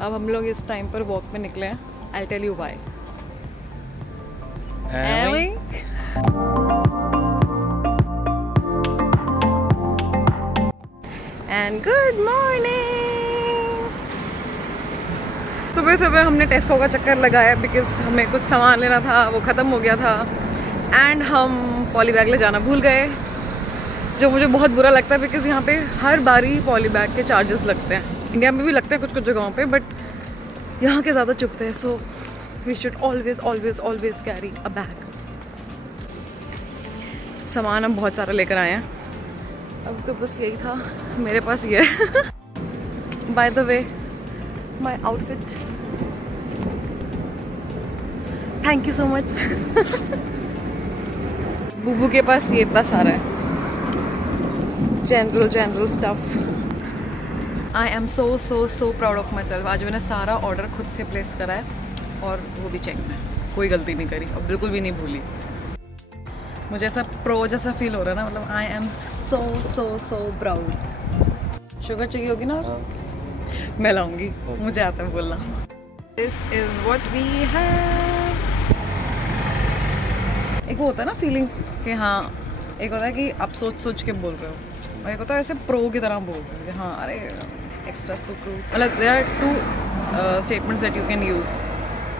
अब हम लोग इस टाइम पर वॉक पे निकले हैं। I tell you why. And good morning. सुबह सुबह हमने टेस्को का चक्कर लगाया बिकॉज हमें कुछ सामान लेना था, वो ख़त्म हो गया था। एंड हम पॉली बैग ले जाना भूल गए, जो मुझे बहुत बुरा लगता है बिकॉज यहाँ पे हर बारी पॉली बैग के चार्जेस लगते हैं। इंडिया में भी लगते हैं कुछ कुछ जगहों पे, बट यहाँ के ज़्यादा चुभते हैं। So we should always always always carry a bag. सामान हम बहुत सारा लेकर आए हैं। अब तो बस यही था मेरे पास ये। By the way my outfit, thank you so much. Bubu के पास ये इतना सारा है general stuff. I am so proud of my self. आज मैंने सारा ऑर्डर खुद से प्लेस करा है और वो भी चेक में, कोई गलती नहीं करी और बिल्कुल भी नहीं भूली। मुझे ऐसा प्रो जैसा फील हो रहा है ना, मतलब I am so proud. Sugar चाहिए होगी ना? मैं लाऊंगी, मुझे आता है बोलना। This is what we have. एक वो होता है ना फीलिंग कि हाँ, एक होता है कि आप सोच के बोल रहे हो, और एक होता है ऐसे प्रो की तरह बोल रहे हो कि हाँ अरे एक्स्ट्रा शुगर। मतलब there are two statements that you can use,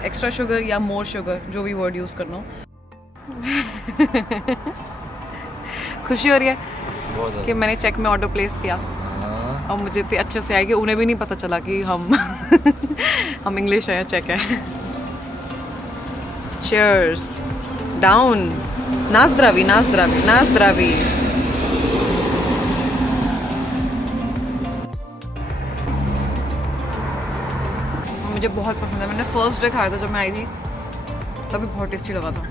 extra sugar या मोर शुगर, जो भी वर्ड यूज करना हो। खुशी हो रही है कि मैंने चेक में ऑर्डर प्लेस किया और मुझे इतने अच्छे से आएगी, उन्हें भी नहीं पता चला कि हम हम इंग्लिश है या चेक है। Cheers down. ना zdraví। मुझे बहुत पसंद है। मैंने फर्स्ट डे खाया था जब मैं आई थी, तभी बहुत टेस्टी लगा था।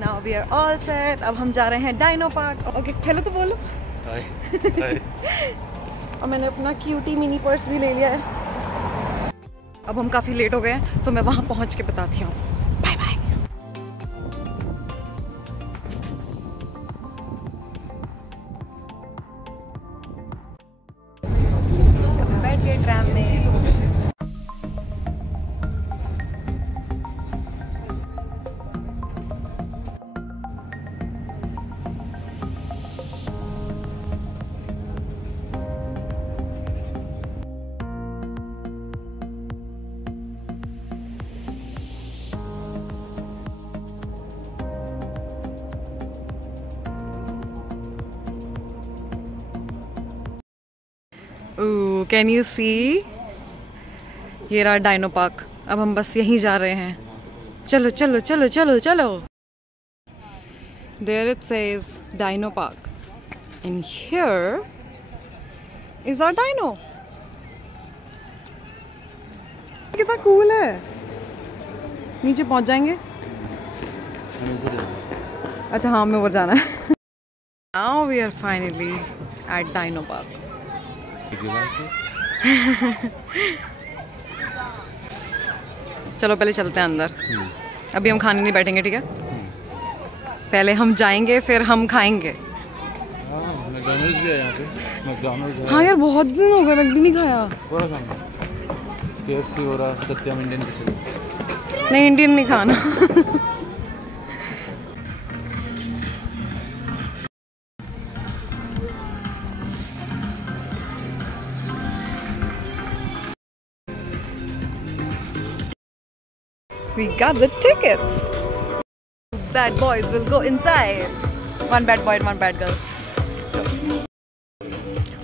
Now we are all set. अब हम जा रहे हैं डायनो पार्क। ओके, हेलो तो बोलो। हाय। और मैंने अपना क्यूटी मिनी पर्स भी ले लिया है। अब हम काफ़ी लेट हो गए हैं, तो मैं वहाँ पहुँच के बताती हूँ। Bye bye. बैठ गए ट्रैम में। Can you see? ये रहा डायनो पार्क। अब हम बस यहीं जा रहे हैं। चलो चलो चलो चलो चलो। There it says dino park and here is our dino. कितना कूल है। नीचे पहुंच जाएंगे। अच्छा हाँ, हमें ऊपर जाना है। Now we are finally at dino park. चलो पहले चलते हैं अंदर। अभी हम खाने नहीं बैठेंगे, ठीक है? पहले हम जाएंगे फिर हम खाएंगे। मैकडॉनल्ड्स भी है यहाँ पे। मैकडॉनल्ड्स है। हाँ यार, बहुत दिन हो गए, मैक भी नहीं खाया। KFC हो रहा, सत्यम इंडियन किचन। नहीं, इंडियन नहीं खाना। We got the tickets. Bad boys will go inside. One bad boy and one bad girl.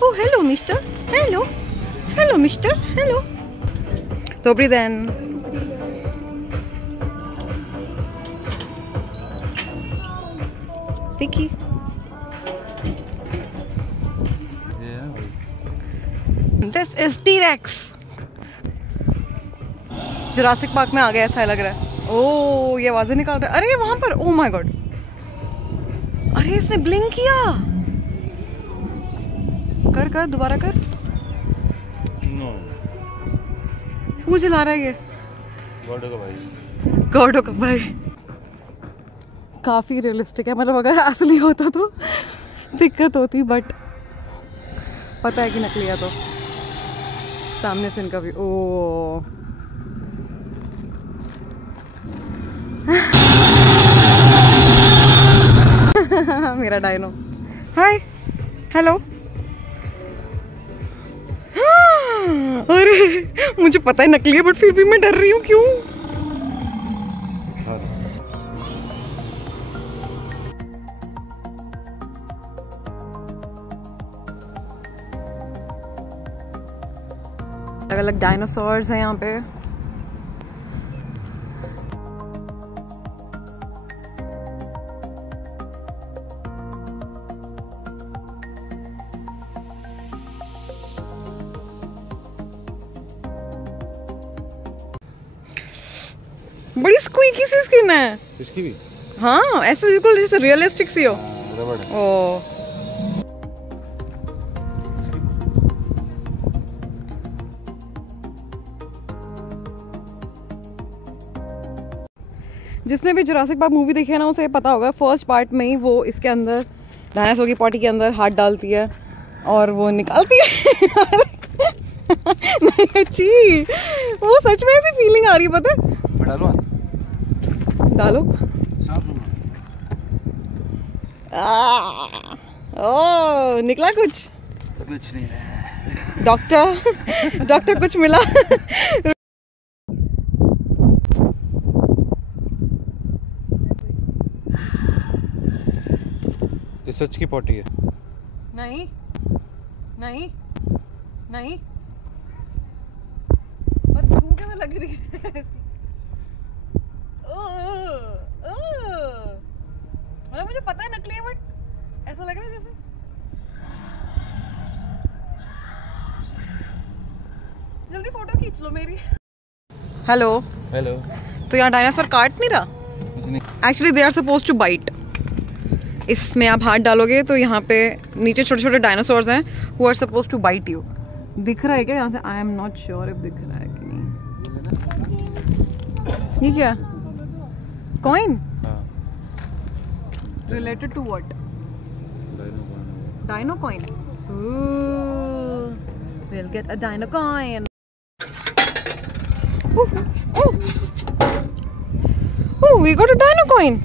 Oh, hello, mister. Hello. Hello, mister. Hello. Dobry then. Vicky. Yeah. This is T-Rex. Jurassic park में आ गया ऐसा लग रहा है। ओह, ये आवाजें निकाल रहा है। अरे वहां पर, ओह माय गॉड, अरे इसने ब्लिंक किया। कर कर, दोबारा कर। No. वो जला रहा है ये। गॉडो का भाई। गॉडो का भाई। काफी रियलिस्टिक है, मतलब अगर असली होता तो दिक्कत होती, बट पता है कि नकली है तो सामने से इनका भी ओ मेरा डायनो। Hi hello. अरे मुझे पता है नकली है बट फिर भी मैं डर रही हूँ। क्यों? अलग अलग डायनासोर्स हैं यहाँ पे। बड़ी स्क्वीकी सी स्किन है इसकी भी। हाँ ऐसे बिल्कुल जैसे रियलिस्टिक सी हो। रबड़ है। ओ जिसने भी जुरासिक पार्क मूवी देखी है ना उसे पता होगा फर्स्ट पार्ट में ही वो इसके अंदर डायनासोर की पॉटी के अंदर हाथ डालती है और वो निकालती है। नहीं ची वो सच में ऐसी फीलिंग आ रही है पता है। डालो डालो। ओ निकला कुछ नहीं है। डॉक्टर कुछ मिला। ये सच की पॉटी है। नहीं नहीं नहीं और छू के लग रही है। मतलब मुझे पता है नकली है बट ऐसा लग रहा है जैसे जल्दी फोटो खींच लो मेरी। Hello hello. तो यहाँ डायनासोर काट नहीं रहा। Actually they are suppose to bite. इसमें आप हाथ डालोगे तो यहाँ पे नीचे छोटे छोटे डायनासोर्स हैं who are suppose to bite you. दिख रहा है क्या यहाँ से? I am not sure if दिख रहा है कि नहीं। ये क्या coin related to what? Dino coin. Will get a dino coin. Oh, we got a dino coin.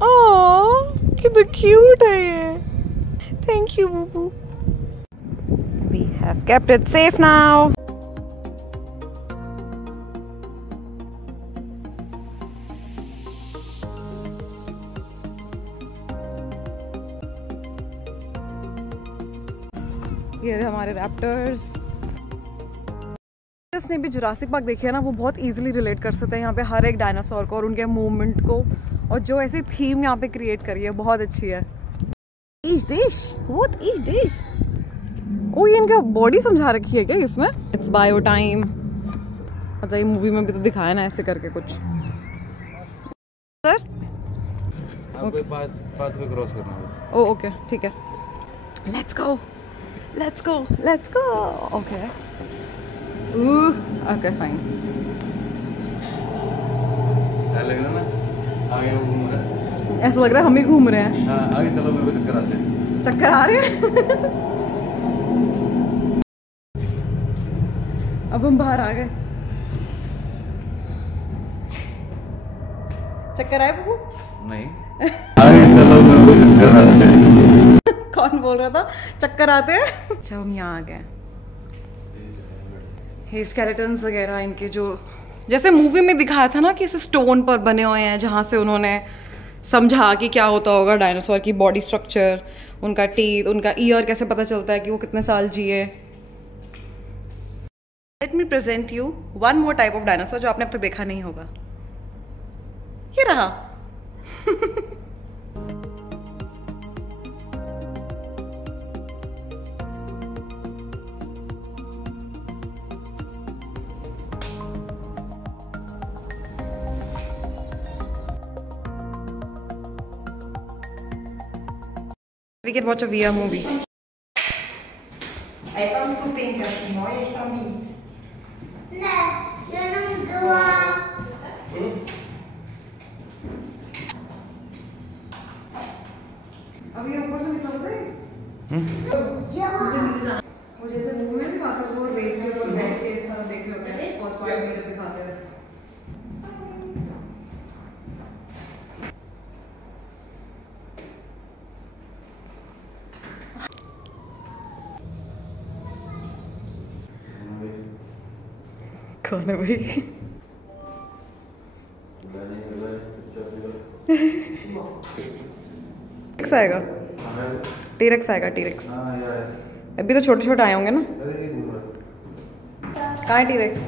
Oh, कितना cute है ये। Thank you, Boo Boo. We have kept it safe now. ये हमारे रैप्टर्स। जिसने भी जुरासिक पार्क देखे है ना वो बहुत इजीली रिलेट कर सकते हैं यहाँ पे हर एक डायनासोर को और उनके मूवमेंट को। और जो ऐसी थीम यहाँ पे क्रिएट करी है बहुत अच्छी है। ईश देश बहुत ईश देश। ओ ये इनका बॉडी समझा रखी है क्या इसमें? It's bio time. अच्छा ये मूवी में भी तो दिखाया ना ऐसे करके कुछ। सर आपको पाथ पे क्रॉस करना है। ओ ओके ठीक है। Let's go let's go let's go. Okay okay fine. लग रहा ना आगे वो घूम रहा है। ऐसा लग रहा है हम ही घूम रहे हैं। हाँ आगे चलो मेरे को चक्कर आते हैं। चक्कर आ रहे हैं। अब हम बाहर आ गए। चक्कर आए बबू? नहीं आगे चलो मेरे को चक्कर आते हैं। कौन बोल रहा था चक्कर आते हैं? अच्छा हम यहाँ आ गए। ये स्केलेटन्स वगैरह इनके जो जैसे मूवी में दिखाया था ना कि इस स्टोन पर बने हुए हैं जहाँ से उन्होंने समझा कि क्या होता होगा डायनासोर की बॉडी स्ट्रक्चर, उनका टीथ, उनका ईयर कैसे पता चलता है कि वो कितने साल जिए। Let me present you one more type of dinosaur जो आपने अब तक देखा नहीं होगा। ये रहा। We can watch a VR movie. Então escutem, Caximóia está bonito. Não, eu não dou a... अभी ऊपर से निकल रहे वो जैसे मूवी में दिखाते थे वो रेत के ऊपर बैठ के इस तरह देखे होते हैं फर्स्ट पार्ट में जब दिखाते थे। कौन है भाई? टीरेक्स आएगा, टीरेक्स आएगा, टीरेक्स। अभी तो छोटे छोटे आए होंगे ना। कहाँ है टीरेक्स?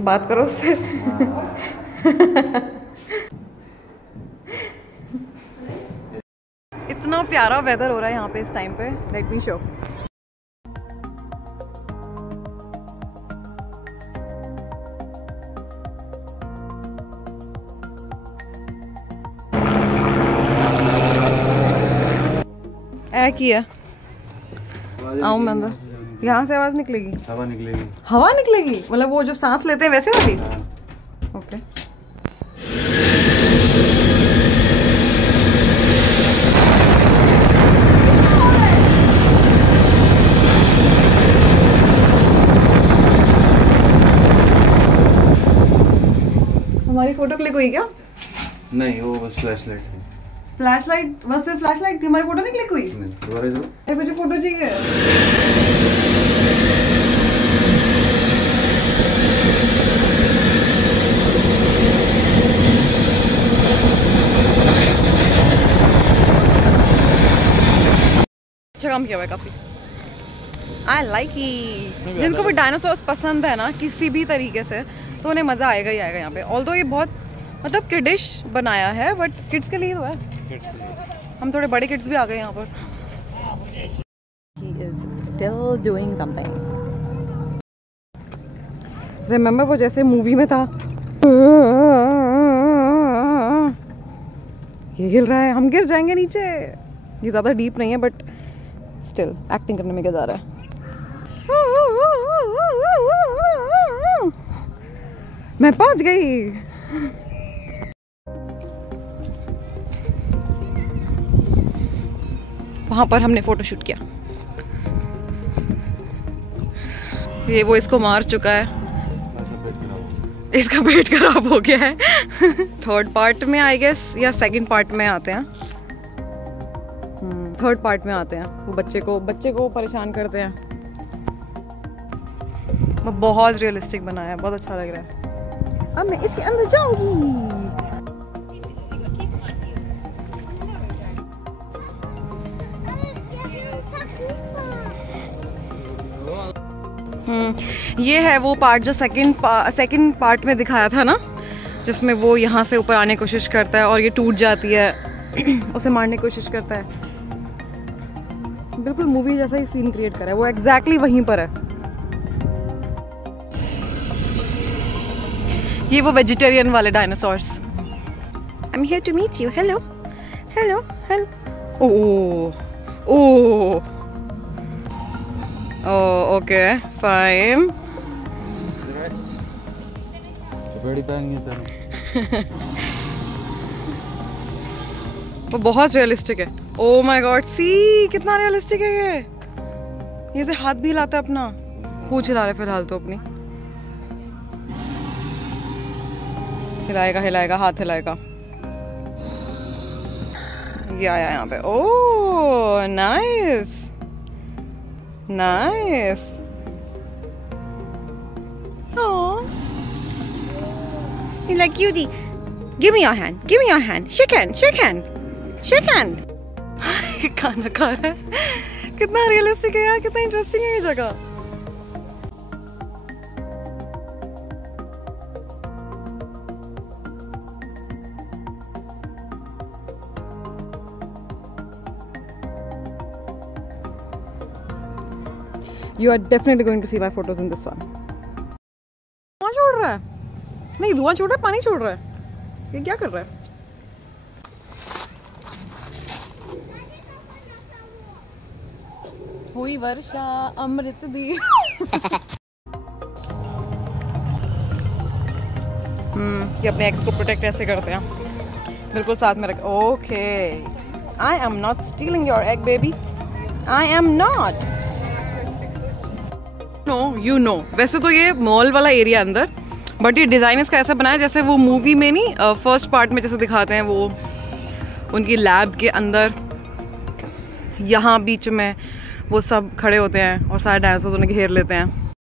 बात करो उससे। इतना प्यारा वेदर हो रहा है यहाँ पे इस टाइम पे। Let me show. किया आओ मैं अंदर। यहाँ से आवाज निकलेगी? हवा निकलेगी। हवा निकलेगी मतलब वो जो सांस लेते हैं वैसे वाली? ओके। हमारी फोटो क्लिक हुई क्या? नहीं, वो बस फ्लैशलाइट है। फ्लैशलाइट? बस सिर्फ फ्लैशलाइट थी, हमारी फोटो नहीं क्लिक हुई? दोबारा जाओ। मुझे फोटो चाहिए। अच्छा काम किया हुआ है काफी। I like it. जिनको भी डायनासोर्स पसंद है ना किसी भी तरीके से तो उन्हें मजा आएगा ही आएगा यहाँ पे। ऑल्दो ये बहुत मतलब किडिश बनाया है बट किड्स के लिए तो है। हम थोड़े बड़े किड्स भी आ गए यहाँ पर। He is still doing something. Remember वो जैसे मूवी में था, ये हिल रहा है, हम गिर जाएंगे नीचे। ये ज्यादा डीप नहीं है बट स्टिल एक्टिंग करने में क्या जा रहा है। मैं पहुंच गई। वहां पर हमने फोटो शूट किया। ये वो इसको मार चुका है, इसका पेट खराब हो गया है। थर्ड पार्ट में आई गेस या सेकंड पार्ट में आते हैं। थर्ड पार्ट में आते हैं। वो बच्चे को परेशान करते हैं। वो बहुत रियलिस्टिक बनाया है, बहुत अच्छा लग रहा है। अब मैं इसके अंदर जाऊंगी। ये है वो पार्ट जो सेकंड पार्ट में दिखाया था ना, जिसमें वो यहाँ से ऊपर आने की कोशिश करता है और ये टूट जाती है। उसे मारने की कोशिश करता है। बिल्कुल मूवी जैसा ही सीन क्रिएट करा है। वो एग्जैक्टली वहीं पर है। ये वो वेजिटेरियन वाले डायनासोर्स। I am here to meet you. Hello hello hello. Oh okay fine. वो बहुत रियलिस्टिक है। ओ माय गॉड, सी कितना रियलिस्टिक है ये से हाथ भी हिलाता है अपना। पूंछ हिला रहे फिलहाल तो अपनी। हिलाएगा हाथ हिलाएगा। ये आया यहाँ पे। Oh nice nice. You like cutie? Give me your hand. Give me your hand. Shake hand. Shake hand. Shake hand. खाना खा रहा है। कितना रियलिस्टिक है यार, कितना इंटरेस्टिंग है ये जगह। You are definitely going to see my photos in this one. धुआं छोड़ रहा है? नहीं, धुआं छोड़ रहा है, पानी छोड़ रहा है। ये क्या कर रहा है? हुई वर्षा अमृत दी। ये अपने एक्स को प्रोटेक्ट कैसे करते हैं, बिल्कुल साथ में रख। Okay I am not stealing your egg, baby. I am not. No, you know. वैसे तो ये मॉल वाला एरिया अंदर, बट ये डिज़ाइन इसका ऐसा बनाया जैसे वो मूवी में नहीं, फर्स्ट पार्ट में जैसे दिखाते हैं वो उनकी लैब के अंदर यहाँ बीच में वो सब खड़े होते हैं और सारे डायनासोर उन्हें घेर लेते हैं।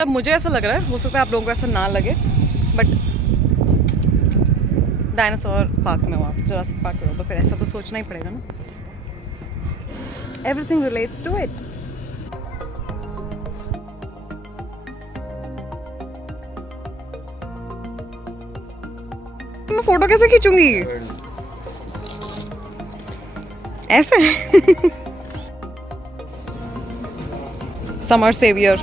तब मुझे ऐसा लग रहा है, हो सकता है आप लोगों को ऐसा ना लगे, बट डायनासोर पार्क में हो आप, जुरासिक पार्क में हो, तो फिर ऐसा तो सोचना ही पड़ेगा ना। Everything relates to it. मैं फोटो कैसे खींचूंगी ऐसे? Summer saviour.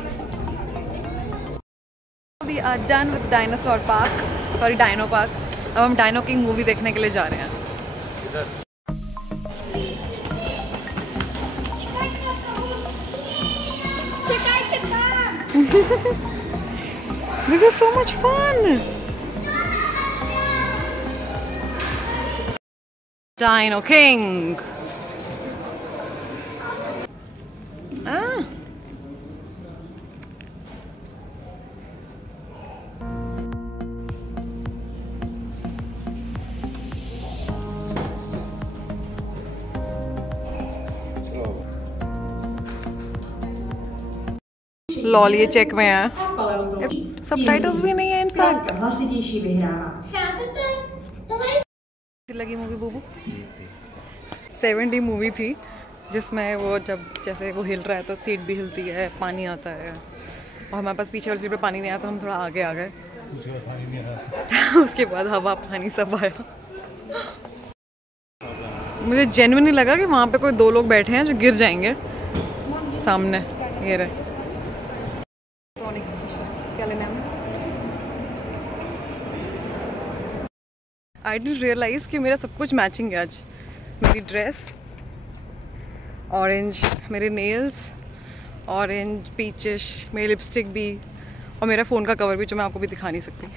We are done with Dinosaur Park, sorry Dino Park। अब हम डायनो किंग मूवी देखने के लिए जा रहे हैं। This is so much fun. Dino King. Ah. Lol ये चेक में है, सबटाइटल्स भी नहीं है इनफैक्ट। लगी मूवी बूबू 70 मूवी थी जिसमें वो जब जैसे वो हिल रहा है तो सीट भी हिलती है, पानी आता है और हमारे पास पीछे वाली सीट पे पानी नहीं आया तो हम थोड़ा आगे आ गए। उसके बाद हवा पानी सब आया। मुझे जेन्युइनली लगा कि वहाँ पे कोई 2 लोग बैठे हैं जो गिर जाएंगे। सामने ये रहे। क्या लेना है? आई डिडंट रियलाइज कि मेरा सब कुछ मैचिंग है आज। मेरी ड्रेस ऑरेंज, मेरे नेल्स ऑरेंज पीचिश, मेरी लिपस्टिक भी और मेरा फ़ोन का कवर भी, जो मैं आपको भी दिखा नहीं सकती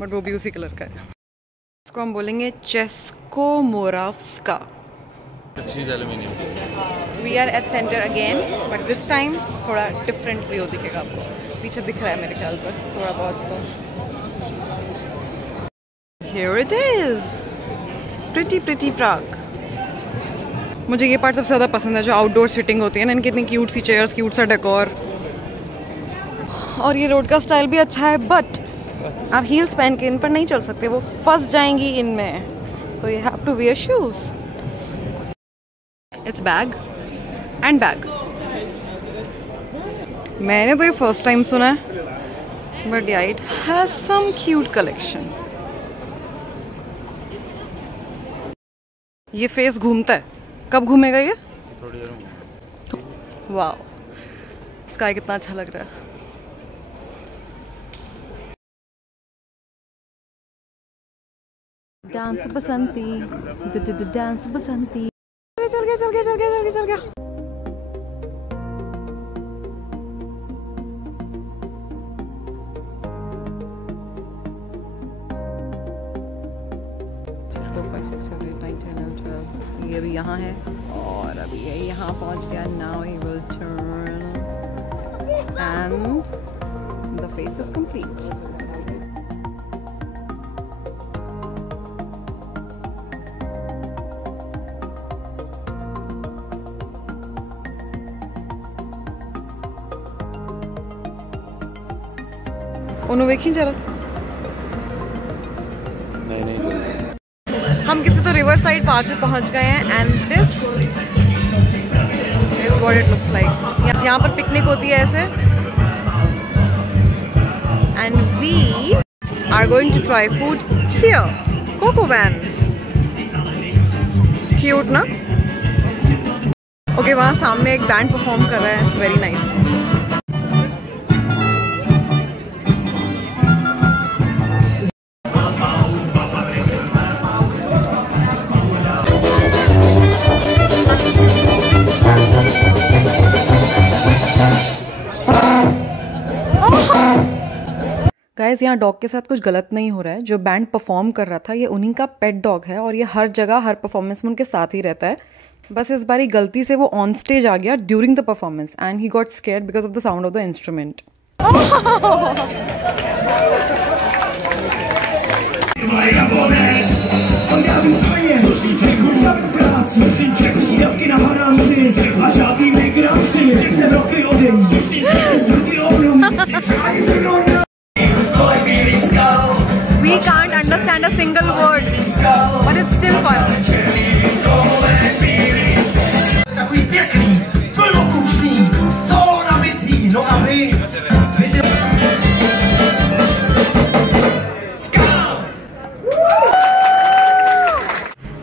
बट वो भी उसी कलर का है। इसको हम बोलेंगे Cesko Moravska. We are at centre again, but this time थोड़ा डिफरेंट व्यू दिखेगा आपको। पीछे दिख रहा है मेरे ख्याल से थोड़ा बहुत तो। Here it is, pretty Prague। मुझे ये पार्ट सबसे ज़्यादा पसंद है, जो आउटडोर सिटिंग होती है ना, इनकी इतनी क्यूट सी चेयर्स, क्यूट सा डेकोर, और ये रोड का स्टाइल भी अच्छा है। बट आप हील्स पहन के इन पर नहीं चल सकते, वो फंस जाएंगी इनमें, तो you have to wear shoes. It's bag and bag. मैंने तो ये फर्स्ट टाइम सुना है, but yeah it has some cute collection. ये फेस घूमता है, कब घूमेगा ये? वाह, स्काई कितना अच्छा लग रहा है। डांस बसंती, डांस बसंती। चल गया। ये अभी यहाँ है और अभी ये यहाँ पहुँच गया। Now he will turn and the face is complete. उन्होंने देखी जरा। हम किसी तो रिवर साइड पार्क में पहुंच गए हैं and this is what it looks like. यहाँ पर पिकनिक होती है ऐसे, and we are going to try food here. Coco van, cute ना? ओके, वहाँ सामने एक बैंड परफॉर्म कर रहा है, वेरी नाइस। गाइस यहाँ डॉग के साथ कुछ गलत नहीं हो रहा है। जो बैंड परफॉर्म कर रहा था ये उन्हीं का पेट डॉग है और ये हर जगह हर परफॉर्मेंस में उनके साथ ही रहता है। बस इस बारी गलती से वो ऑन स्टेज आ गया during the performance and he got scared because of the sound of the instrument. We can't understand a single word, but it's still fun.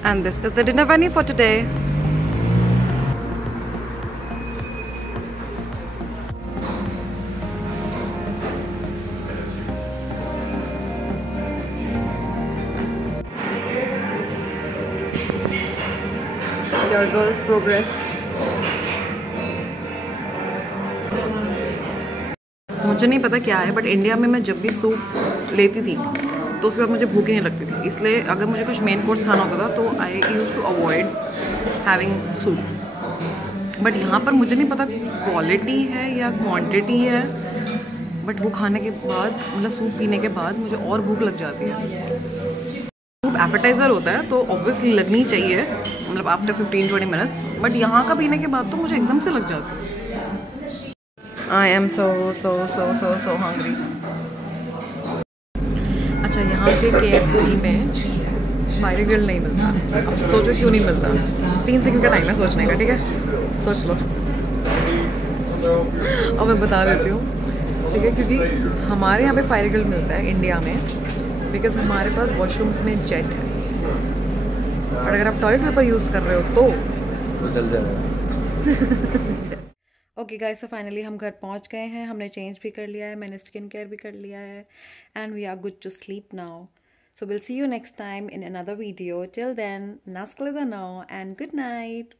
And this is the dinner venue for today. Your girl's progress. मुझे नहीं पता क्या है, but India में मैं जब भी soup लेती थी तो उसके बाद मुझे भूख ही नहीं लगती थी। इसलिए अगर मुझे कुछ मेन कोर्स खाना होता था तो I use to avoid having soup. But यहाँ पर मुझे नहीं पता क्वालिटी है या क्वांटिटी है, बट वो खाने के बाद मतलब सूप पीने के बाद मुझे और भूख लग जाती है। सूप एपेटाइज़र होता है तो ऑब्वियसली लगनी चाहिए, मतलब आफ्टर 15-20 मिनट्स, बट यहाँ का पीने के बाद तो मुझे एकदम से लग जाती है। I am so hungry. अच्छा, यहाँ के KFC में फायर ग्रिल नहीं मिलता। अब सोचो क्यों नहीं मिलता। 3 सेकंड का टाइम है सोचने का, ठीक है? सोच लो। और मैं बता देती हूँ, ठीक है, क्योंकि हमारे यहाँ पे फायर ग्रिल मिलता है इंडिया में बिकॉज हमारे पास वॉशरूम्स में जेट है, और अगर आप टॉयलेट पेपर यूज़ कर रहे हो तो जल जाएगा। ओके गाइस, सो फाइनली हम घर पहुंच गए हैं। हमने चेंज भी कर लिया है, मैंने स्किन केयर भी कर लिया है, and we are good to sleep now. So will see you next time in another video. Till then, नास्क्लेदा नाउ एंड गुड नाइट।